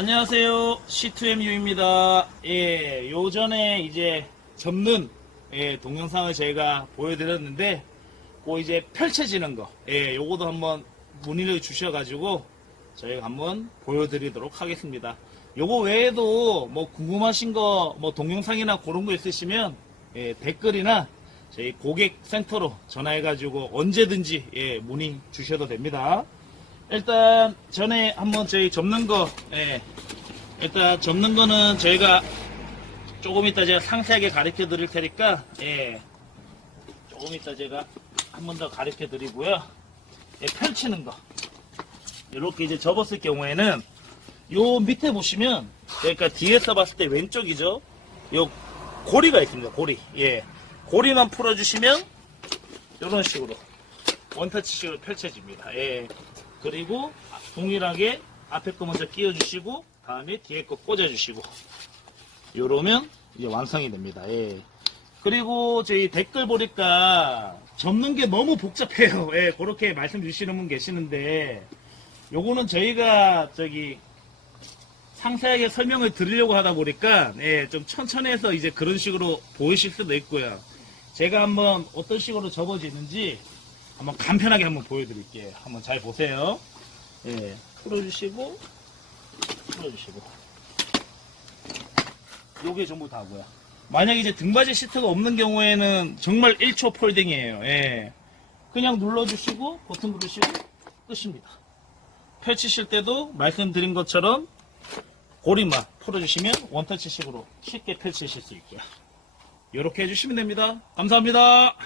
안녕하세요. C2MU입니다. 예, 요전에 이제 접는 예, 동영상을 제가 보여드렸는데, 그 이제 펼쳐지는 거, 예, 요거도 한번 문의를 주셔가지고 저희가 한번 보여드리도록 하겠습니다. 요거 외에도 뭐 궁금하신 거, 뭐 동영상이나 그런 거 있으시면 예, 댓글이나 저희 고객센터로 전화해가지고 언제든지 예, 문의 주셔도 됩니다. 일단 전에 한번 저희 접는 거 예, 일단 접는 거는 저희가 조금 이따 제가 상세하게 가르쳐 드릴 테니까 예, 조금 이따 제가 한 번 더 가르쳐 드리고요. 예, 펼치는 거. 이렇게 이제 접었을 경우에는 요 밑에 보시면 그러니까 뒤에서 봤을 때 왼쪽이죠? 요 고리가 있습니다 고리. 예. 고리만 풀어주시면 이런 식으로 원터치식으로 펼쳐집니다. 예 그리고 동일하게 앞에 거 먼저 끼워주시고 다음에 뒤에 거 꽂아주시고 요러면 이제 완성이 됩니다. 예. 그리고 저희 댓글 보니까 접는 게 너무 복잡해요. 예, 그렇게 말씀 주시는 분 계시는데 요거는 저희가 저기 상세하게 설명을 드리려고 하다 보니까 예, 좀 천천히 해서 이제 그런 식으로 보이실 수도 있고요. 제가 한번 어떤 식으로 접어지는지 한번 간편하게 한번 보여드릴게요. 한번 잘 보세요. 예, 풀어주시고, 풀어주시고. 요게 전부 다고요. 만약 이제 등받이 시트가 없는 경우에는 정말 1초 폴딩이에요. 예. 그냥 눌러주시고, 버튼 누르시고, 끝입니다. 펼치실 때도 말씀드린 것처럼 고리만 풀어주시면 원터치식으로 쉽게 펼치실 수 있고요. 이렇게 해주시면 됩니다. 감사합니다.